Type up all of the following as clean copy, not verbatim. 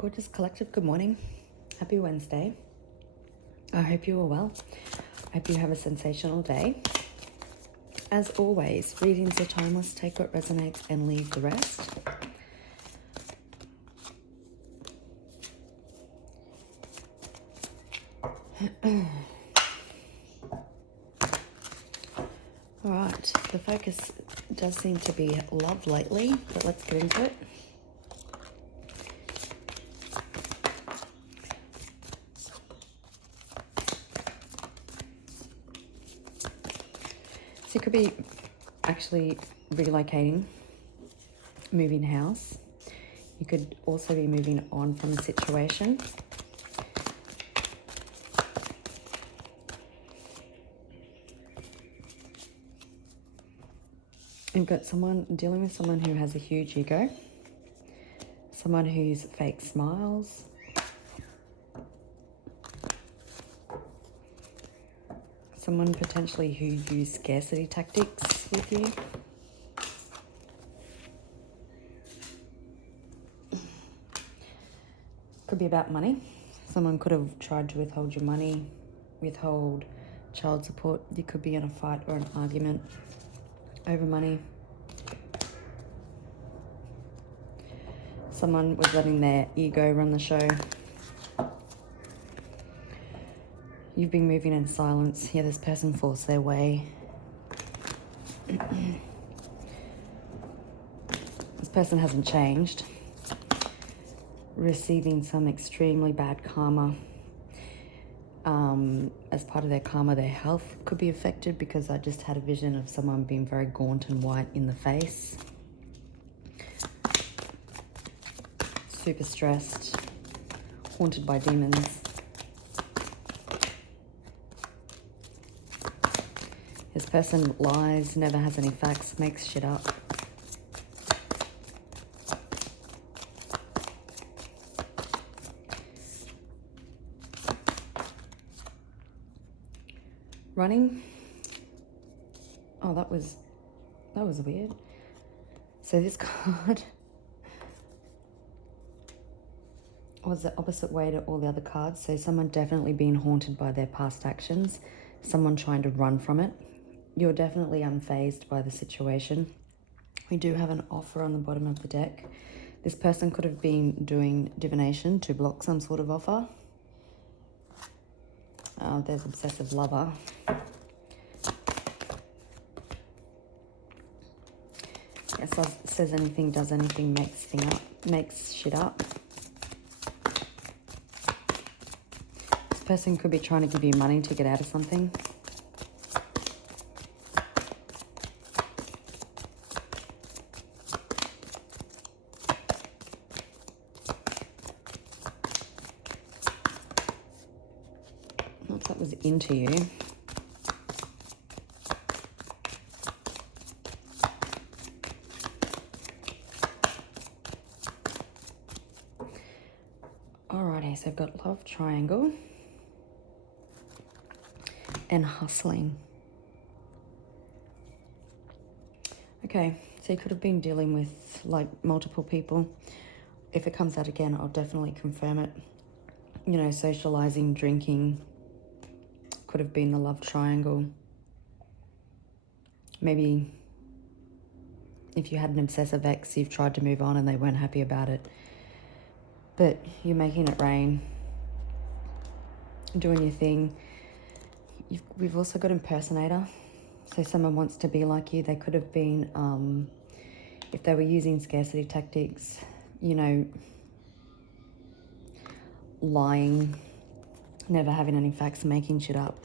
Gorgeous collective, good morning. Happy Wednesday. I hope you are well. I hope you have a sensational day. As always, readings are timeless. Take what resonates and leave the rest. All right, the focus does seem to be love lately, but let's get into it. So you could be actually relocating, moving house. You could also be moving on from a situation. You've got someone dealing with someone who has a huge ego, someone who's fake smiles, someone potentially who used scarcity tactics with you. Could be about money. Someone could have tried to withhold your money, withhold child support. You could be in a fight or an argument over money. Someone was letting their ego run the show. You've been moving in silence. Yeah, this person forced their way. This person hasn't changed. Receiving some extremely bad karma. As part of their karma, their health could be affected, because I just had a vision of someone being very gaunt and white in the face. Super stressed, haunted by demons. This person lies, never has any facts, makes shit up. Running. Oh, that was weird. So this card was the opposite way to all the other cards. So someone definitely being haunted by their past actions, someone trying to run from it. You're definitely unfazed by the situation. We do have an offer on the bottom of the deck. This person could have been doing divination to block some sort of offer. There's obsessive lover. It says anything, does anything, makes shit up. This person could be trying to give you money to get out of something. What that was into you. Alrighty, so I've got love triangle and hustling. Okay, so you could have been dealing with like multiple people. If it comes out again, I'll definitely confirm it. You know, socializing, drinking, could have been the love triangle. Maybe if you had an obsessive ex, you've tried to move on and they weren't happy about it. But you're making it rain, doing your thing. We've also got impersonator. So someone wants to be like you. They could have been, if they were using scarcity tactics, you know, lying, never having any facts, making shit up.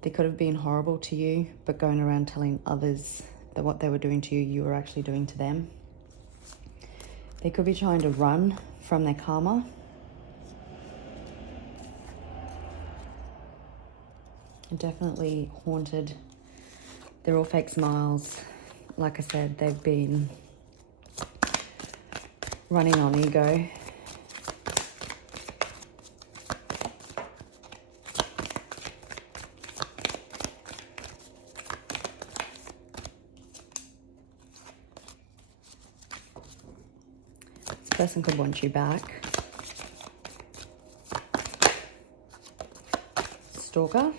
They could have been horrible to you, but going around telling others that what they were doing to you, you were actually doing to them. They could be trying to run from their karma. Definitely haunted. They're all fake smiles. Like I said, they've been running on ego. This person could want you back. stalker.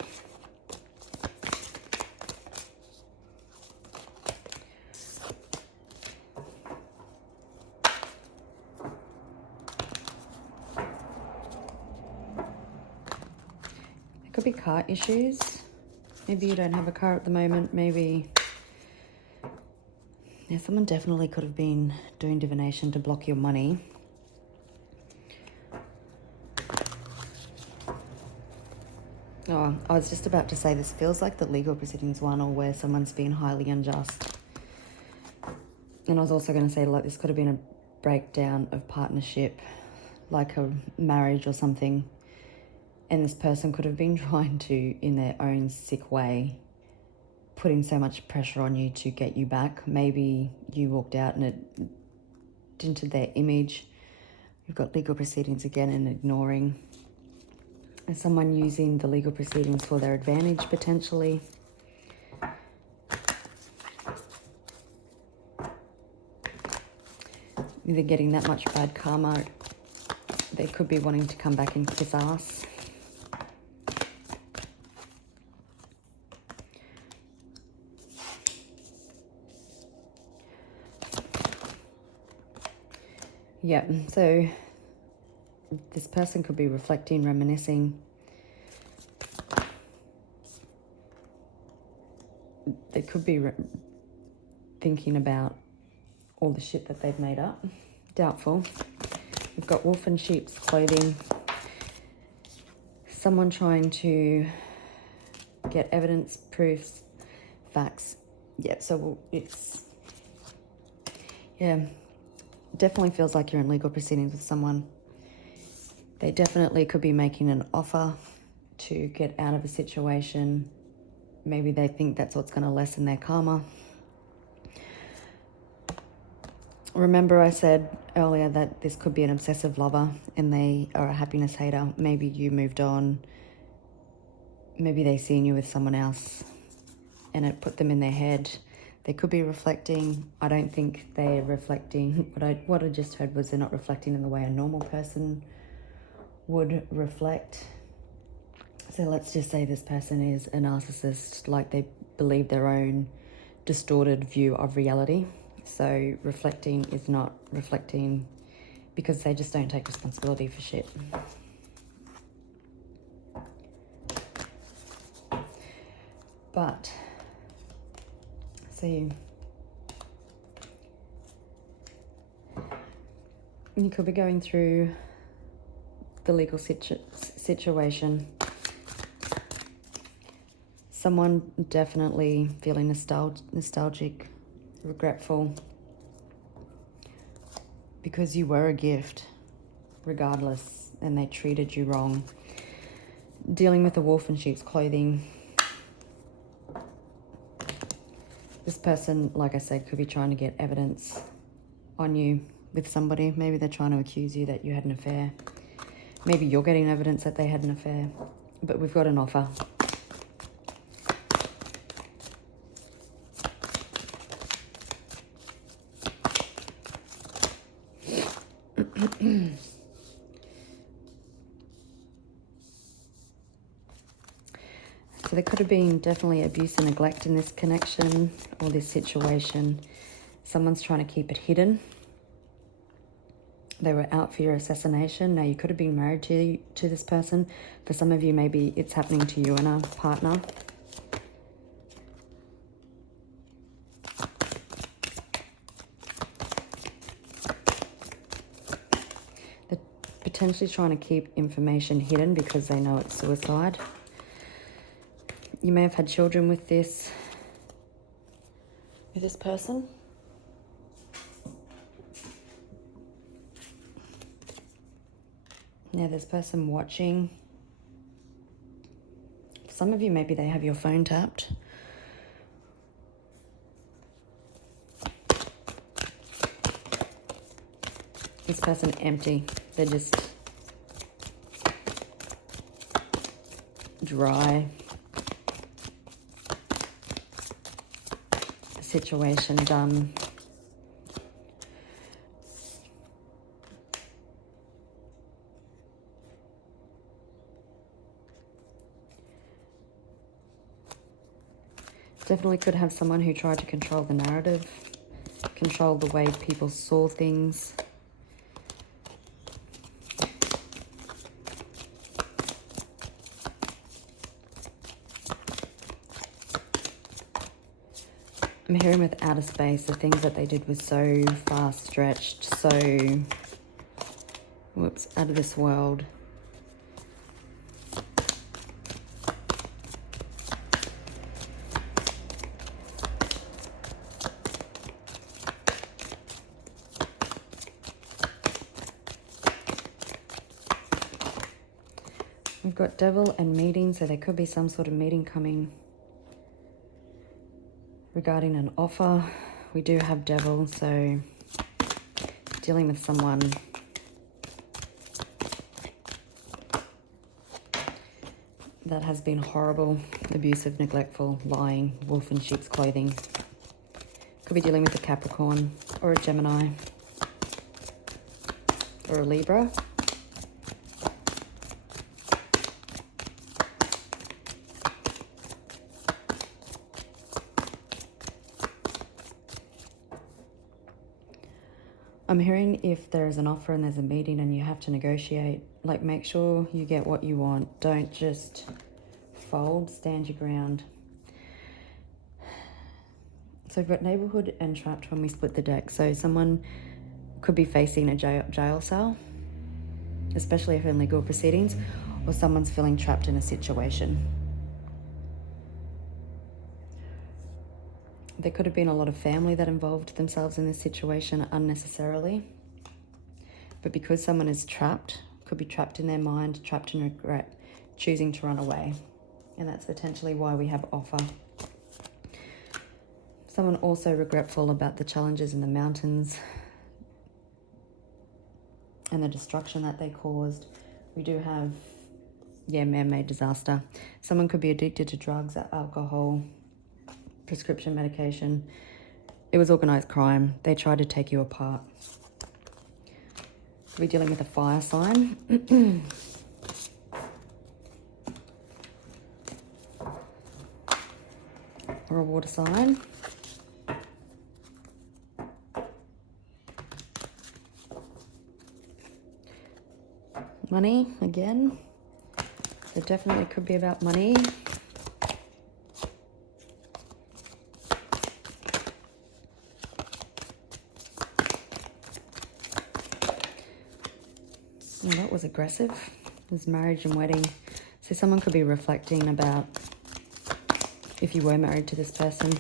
There could be car issues. Maybe you don't have a car at the moment. Maybe, yeah, someone definitely could have been doing divination to block your money. Oh, I was just about to say, this feels like the legal proceedings one, or where someone's been highly unjust. And I was also going to say, like, this could have been a breakdown of partnership, like a marriage or something. And this person could have been trying to, in their own sick way, putting so much pressure on you to get you back. Maybe you walked out and it dented their image. You've got legal proceedings again and ignoring. And someone using the legal proceedings for their advantage, potentially. Either getting that much bad karma, they could be wanting to come back and kiss ass. Yeah, so this person could be reflecting, reminiscing. They could be thinking about all the shit that they've made up. Doubtful. We've got wolf in sheep's clothing. Someone trying to get evidence, proofs, facts. Yeah, so it's, yeah, definitely feels like you're in legal proceedings with someone. They definitely could be making an offer to get out of a situation. Maybe they think that's what's going to lessen their karma. Remember I said earlier that this could be an obsessive lover and they are a happiness hater. Maybe you moved on. Maybe they seen you with someone else and it put them in their head. They could be reflecting. I don't think they're reflecting. What I just heard was they're not reflecting in the way a normal person would reflect. So let's just say this person is a narcissist, like they believe their own distorted view of reality. So reflecting is not reflecting because they just don't take responsibility for shit. But, so you could be going through the legal situation. Someone definitely feeling nostalgic, regretful, because you were a gift, regardless, and they treated you wrong. Dealing with the wolf in sheep's clothing. This person, like I said, could be trying to get evidence on you with somebody. Maybe they're trying to accuse you that you had an affair. Maybe you're getting evidence that they had an affair. But we've got an offer. So there could have been definitely abuse and neglect in this connection or this situation. Someone's trying to keep it hidden. They were out for your assassination. Now you could have been married to this person. For some of you, maybe it's happening to you and a partner. They're potentially trying to keep information hidden because they know it's suicide. You may have had children with this person. Now this person watching. Some of you, maybe they have your phone tapped. This person empty. They're just dry. Situation done. Definitely could have someone who tried to control the narrative, control the way people saw things. I'm hearing with outer space, the things that they did were so far-stretched, so, whoops, out of this world. We've got devil and meeting, so there could be some sort of meeting coming regarding an offer. We do have devil, so dealing with someone that has been horrible, abusive, neglectful, lying, wolf in sheep's clothing. Could be dealing with a Capricorn or a Gemini or a Libra. I'm hearing if there's an offer and there's a meeting and you have to negotiate, like make sure you get what you want. Don't just fold, stand your ground. So we've got neighborhood and trapped when we split the deck. So someone could be facing a jail cell, especially if in legal proceedings, or someone's feeling trapped in a situation. There could have been a lot of family that involved themselves in this situation unnecessarily. But because someone is trapped, could be trapped in their mind, trapped in regret, choosing to run away. And that's potentially why we have offer. Someone also regretful about the challenges in the mountains and the destruction that they caused. We do have, man-made disaster. Someone could be addicted to drugs, alcohol, prescription medication. It was organized crime. They tried to take you apart. We're dealing with a fire sign. Or a water sign. Money, again. It definitely could be about money. Oh, that was aggressive. There's marriage and wedding. So someone could be reflecting about if you were married to this person,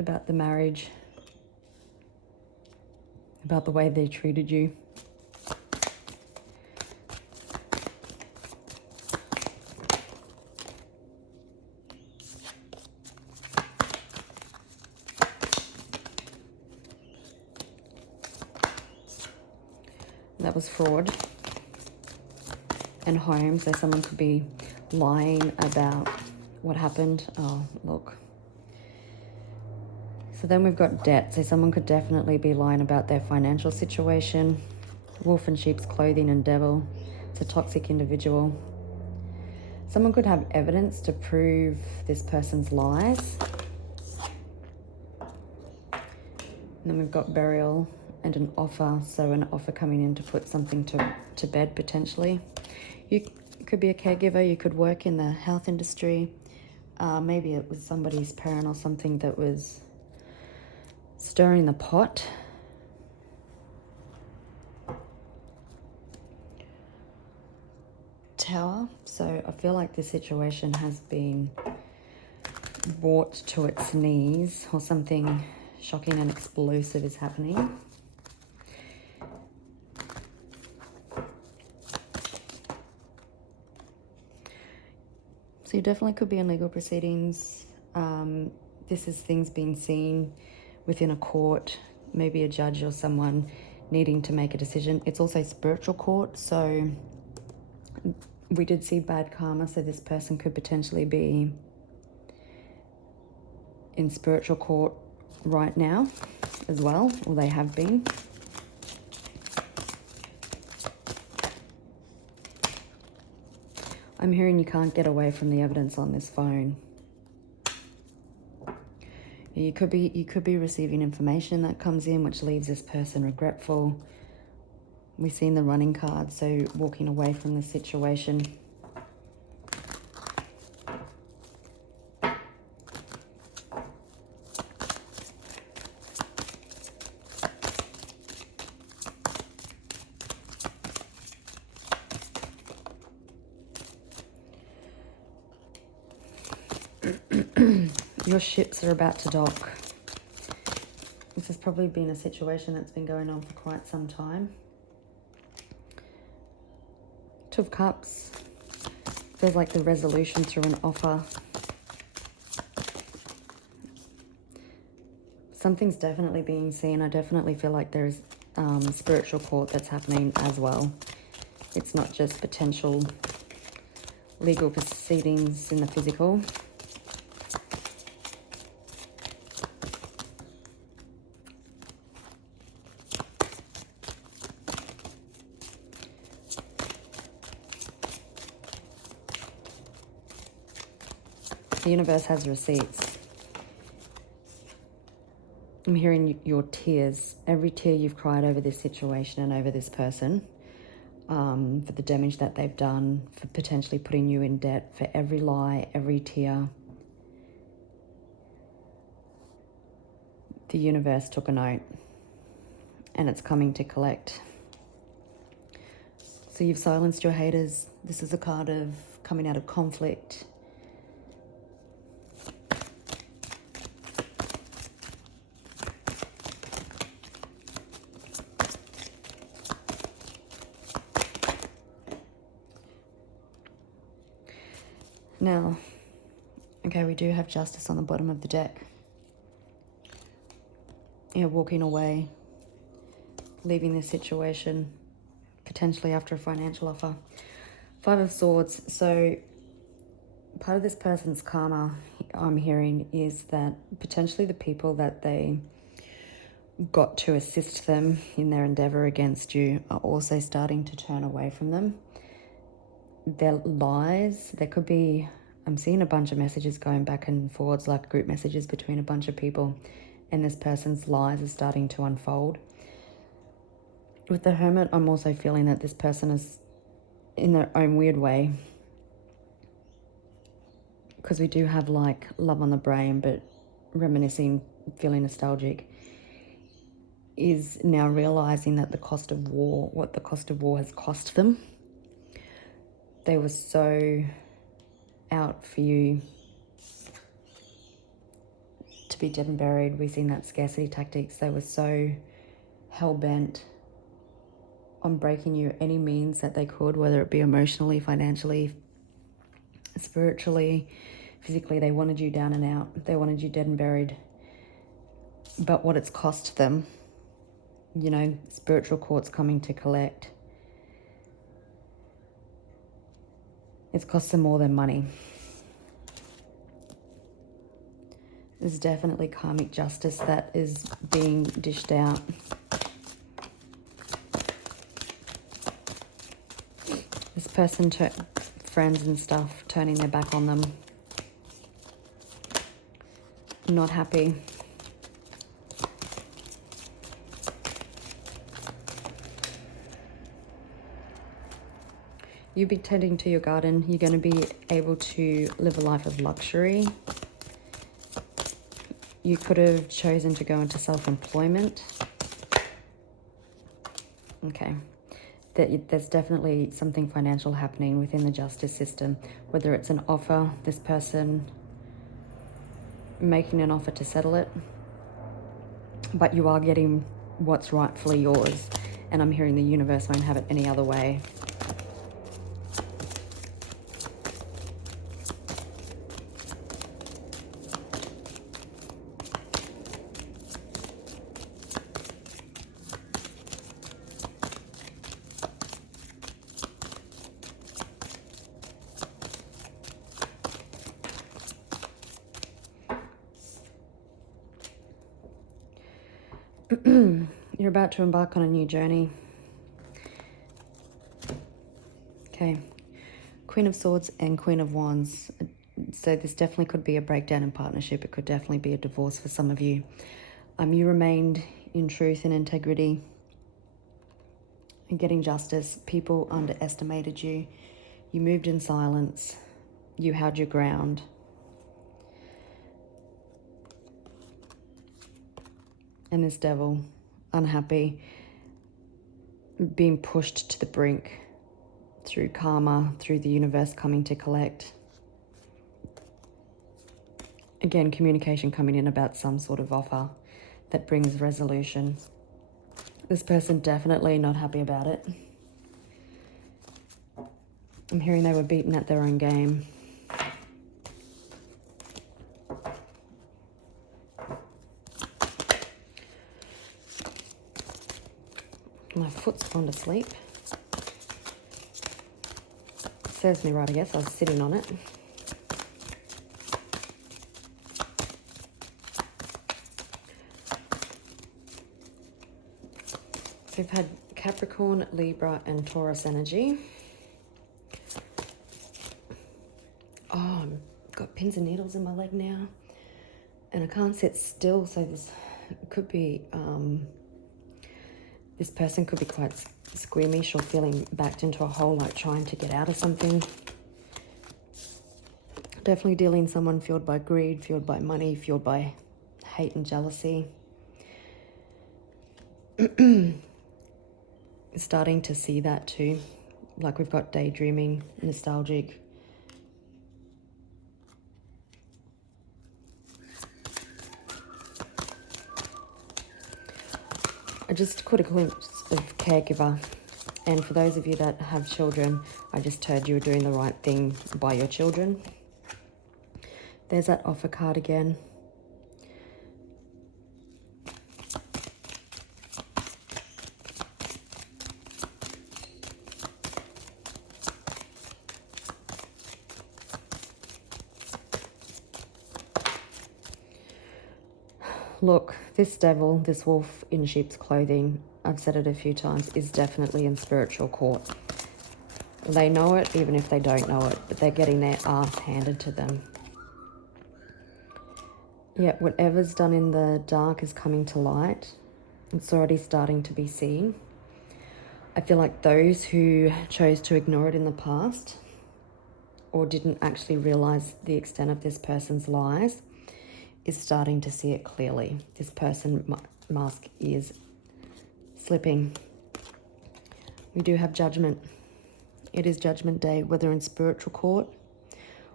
about the marriage, about the way they treated you. That was fraud. And home, so someone could be lying about what happened. Oh, look. So then we've got debt. So someone could definitely be lying about their financial situation. Wolf in sheep's clothing and devil. It's a toxic individual. Someone could have evidence to prove this person's lies. And then we've got burial and an offer. So an offer coming in to put something to bed potentially. You could be a caregiver. You could work in the health industry. Maybe it was somebody's parent or something that was stirring the pot. Tower. So I feel like this situation has been brought to its knees, or something shocking and explosive is happening. So you definitely could be in legal proceedings. This is things being seen within a court, maybe a judge or someone needing to make a decision. It's also spiritual court, so we did see bad karma, so this person could potentially be in spiritual court right now as well, or they have been. I'm hearing you can't get away from the evidence on this phone. You could be receiving information that comes in which leaves this person regretful. We've seen the running card, so walking away from the situation. Your ships are about to dock. This has probably been a situation that's been going on for quite some time. Two of Cups. Feels like the resolution through an offer. Something's definitely being seen. I definitely feel like there's spiritual court that's happening as well. It's not just potential legal proceedings in the physical. The universe has receipts. I'm hearing your tears, every tear you've cried over this situation and over this person, for the damage that they've done, for potentially putting you in debt, for every lie, every tear. The universe took a note and it's coming to collect. So you've silenced your haters. This is a card of coming out of conflict. Now, okay, we do have justice on the bottom of the deck. You're walking away, leaving this situation, potentially after a financial offer. Five of Swords. So part of this person's karma, I'm hearing, is that potentially the people that they got to assist them in their endeavor against you are also starting to turn away from them. Their lies, there could be, I'm seeing a bunch of messages going back and forwards, like group messages between a bunch of people, and this person's lies are starting to unfold. With the Hermit, I'm also feeling that this person is, in their own weird way, because we do have like love on the brain, but reminiscing, feeling nostalgic, is now realizing that the cost of war, what the cost of war has cost them. They were so out for you to be dead and buried. We've seen that scarcity tactics. They were so hell-bent on breaking you any means that they could, whether it be emotionally, financially, spiritually, physically. They wanted you down and out. They wanted you dead and buried. But what it's cost them, you know, spiritual court's coming to collect. It's cost them more than money. There's definitely karmic justice that is being dished out. This person, friends and stuff, turning their back on them. Not happy. You be tending to your garden. You're going to be able to live a life of luxury. You could have chosen to go into self-employment. Okay. There's definitely something financial happening within the justice system, whether it's an offer, this person making an offer to settle it, but you are getting what's rightfully yours. And I'm hearing the universe won't have it any other way. You're about to embark on a new journey. Okay. Queen of Swords and Queen of Wands. So this definitely could be a breakdown in partnership. It could definitely be a divorce for some of you. You remained in truth and integrity and getting justice. People underestimated you. You moved in silence. You held your ground. And this devil, unhappy, being pushed to the brink through karma, through the universe coming to collect. Again, communication coming in about some sort of offer that brings resolution. This person definitely not happy about it. I'm hearing they were beaten at their own game. My foot's gone to sleep. Serves me right, I guess. I was sitting on it. So we've had Capricorn, Libra, and Taurus energy. Oh, I've got pins and needles in my leg now. And I can't sit still, so this could be... this person could be quite squeamish or feeling backed into a hole, like trying to get out of something. Definitely dealing with someone fueled by greed, fueled by money, fueled by hate and jealousy. Starting to see that too. Like we've got daydreaming, nostalgic. I just caught a glimpse of caregiver. And for those of you that have children, I just heard you were doing the right thing by your children. There's that offer card again. Look, this devil, this wolf in sheep's clothing, I've said it a few times, is definitely in spiritual court. They know it, even if they don't know it, but they're getting their ass handed to them. Yet whatever's done in the dark is coming to light. It's already starting to be seen. I feel like those who chose to ignore it in the past or didn't actually realize the extent of this person's lies is starting to see it clearly. This person mask is slipping. We do have judgment. It is judgment day, whether in spiritual court,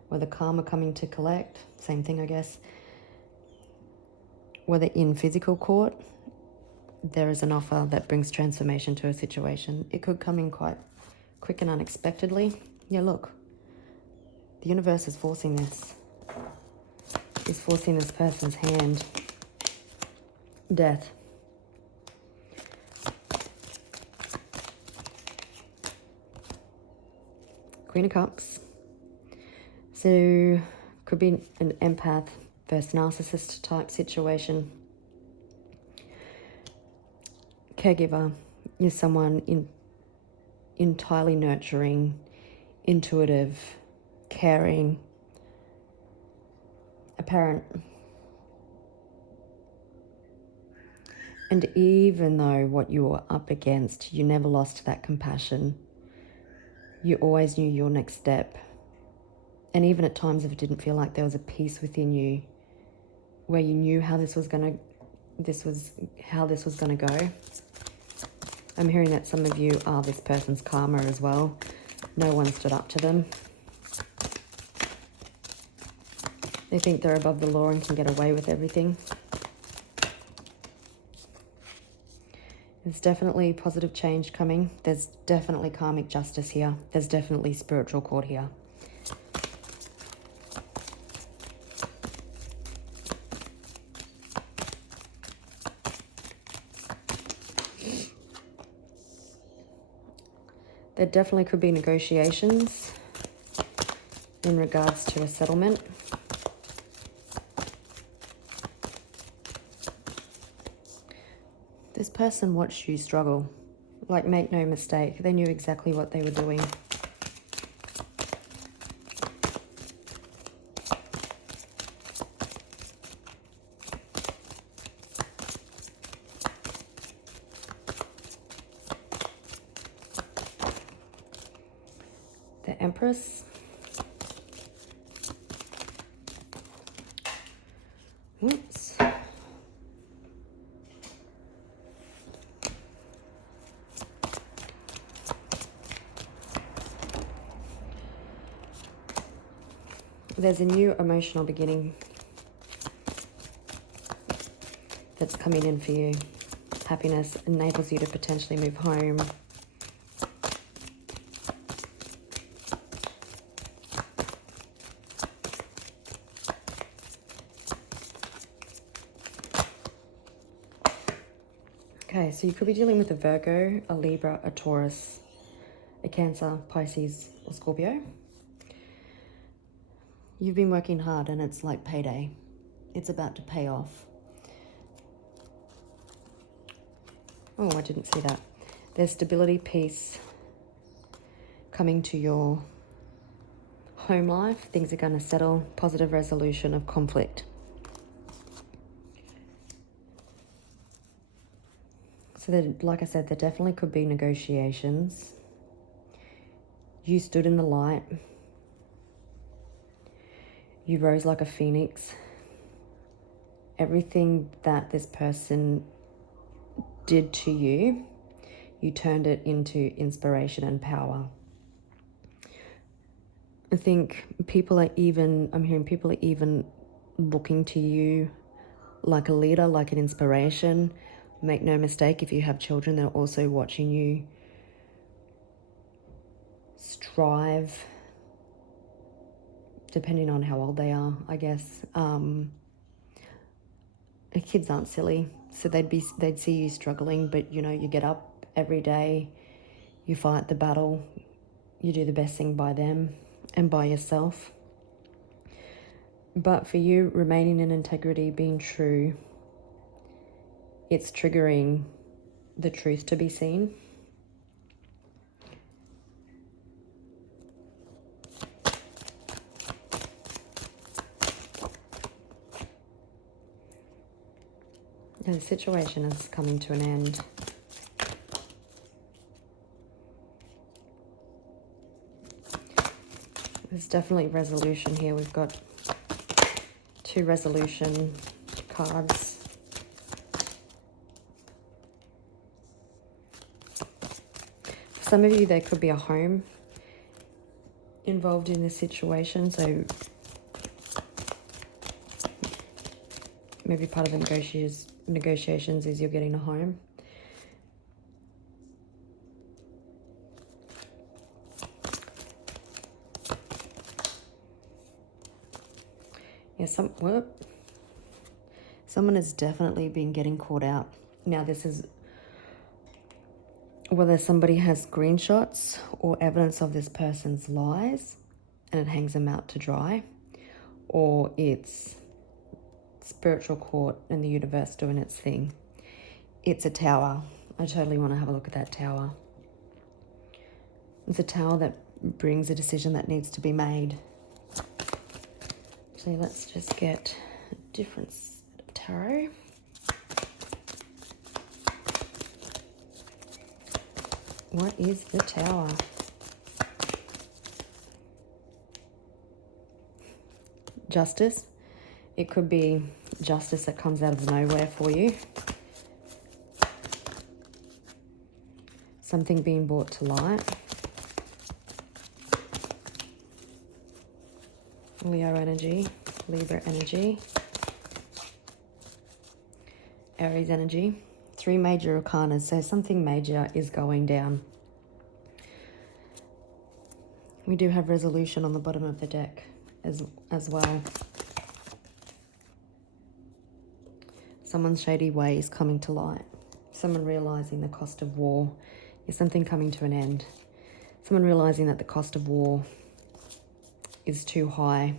whether karma coming to collect, same thing I guess. Whether in physical court, there is an offer that brings transformation to a situation. It could come in quite quick and unexpectedly. Yeah, look, the universe is forcing this. Is forcing this person's hand. Death. Queen of Cups. So, could be an empath versus narcissist type situation. Caregiver is someone entirely nurturing, intuitive, caring, a parent. And even though what you were up against, you never lost that compassion. You always knew your next step. And even at times if it didn't feel like there was a peace within you where you knew how this was gonna go. I'm hearing that some of you are this person's karma as well. No one stood up to them. They think they're above the law and can get away with everything. There's definitely positive change coming. There's definitely karmic justice here. There's definitely spiritual court here. There definitely could be negotiations in regards to a settlement. This person watched you struggle. Like, make no mistake, they knew exactly what they were doing. The Empress. Whoops. There's a new emotional beginning that's coming in for you. Happiness enables you to potentially move home. Okay, so you could be dealing with a Virgo, a Libra, a Taurus, a Cancer, Pisces, or Scorpio. You've been working hard and it's like payday. It's about to pay off. Oh, I didn't see that. There's stability, peace coming to your home life. Things are going to settle. Positive resolution of conflict. So that, like I said, there definitely could be negotiations. You stood in the light. You rose like a phoenix. Everything that this person did to you, you turned it into inspiration and power. I think people are even, I'm hearing people are even looking to you like a leader, like an inspiration. Make no mistake, if you have children, they're also watching you strive, depending on how old they are, I guess. Kids aren't silly, so they'd see you struggling, but you know, you get up every day, you fight the battle, you do the best thing by them and by yourself. But for you, remaining in integrity, being true, it's triggering the truth to be seen. And the situation is coming to an end. There's definitely resolution here. We've got 2 resolution cards. For some of you, there could be a home involved in this situation. So maybe part of the negotiations is you're getting a home. Yeah, someone has definitely been getting caught out. Now this is whether somebody has screenshots or evidence of this person's lies and it hangs them out to dry, or it's spiritual court and the universe doing its thing. It's a tower. I totally want to have a look at that tower. It's a tower that brings a decision that needs to be made. So let's just get a different set of tarot. What is the tower? Justice. It could be justice that comes out of nowhere for you. Something being brought to light. Leo energy, Libra energy, Aries energy. 3 major arcanas, so something major is going down. We do have resolution on the bottom of the deck as well. Someone's shady ways coming to light. Someone realizing the cost of war is something coming to an end. Someone realizing that the cost of war is too high.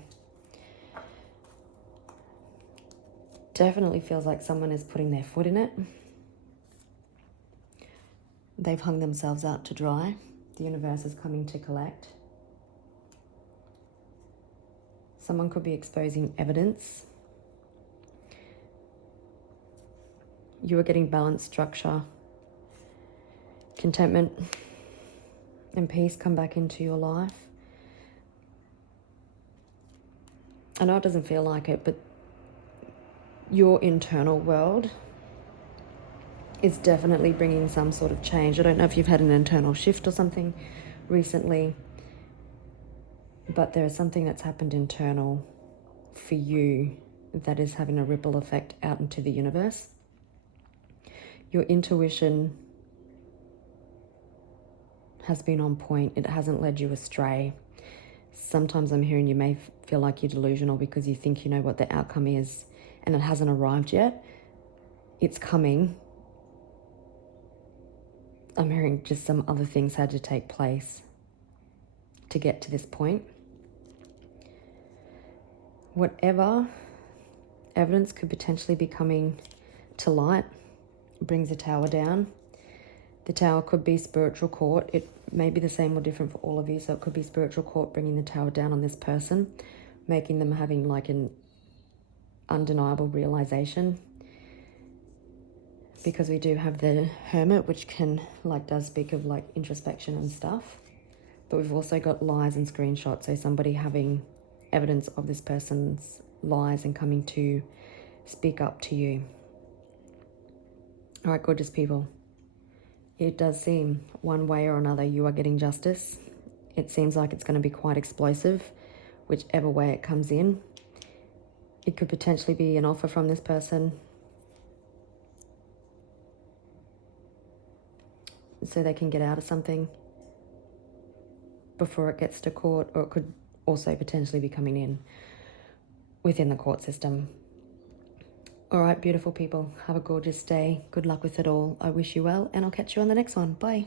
Definitely feels like someone is putting their foot in it. They've hung themselves out to dry. The universe is coming to collect. Someone could be exposing evidence. You are getting balanced structure. Contentment and peace come back into your life. I know it doesn't feel like it, but your internal world is definitely bringing some sort of change. I don't know if you've had an internal shift or something recently, but there's something that's happened internal for you that is having a ripple effect out into the universe. Your intuition has been on point. It hasn't led you astray. Sometimes I'm hearing you may feel like you're delusional because you think you know what the outcome is and it hasn't arrived yet. It's coming. I'm hearing just some other things had to take place to get to this point. Whatever evidence could potentially be coming to light brings a tower down. The tower could be spiritual court. It may be the same or different for all of you. So it could be spiritual court bringing the tower down on this person, making them having like an undeniable realization. Because we do have the Hermit, which can does speak of introspection and stuff. But we've also got lies and screenshots. So somebody having evidence of this person's lies and coming to speak up to you. All right, gorgeous people. It does seem one way or another you are getting justice. It seems like it's going to be quite explosive, whichever way it comes in. It could potentially be an offer from this person so they can get out of something before it gets to court, or it could also potentially be coming in within the court system. All right, beautiful people, have a gorgeous day. Good luck with it all. I wish you well, and I'll catch you on the next one. Bye.